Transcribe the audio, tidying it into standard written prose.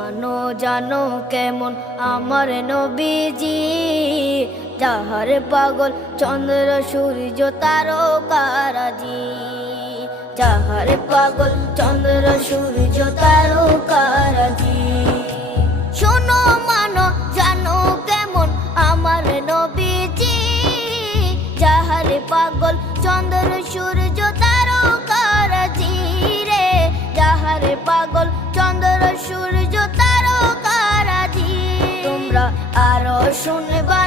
মানো জানো কেমন আমার নবীজি, যাহার পাগল চন্দ্র সূর্য তারকারাজি, যাহার পাগল চন্দ্র সূর্য তারকারাজি। শোনো মানো জানো কেমন আমার নবীজি, যাহার পাগল চন্দ্র সূর্য তারকারাজি রে, যাহার পাগল চন্দ্র সূর্য তারকারাজি। তোমরা আরো শুনবা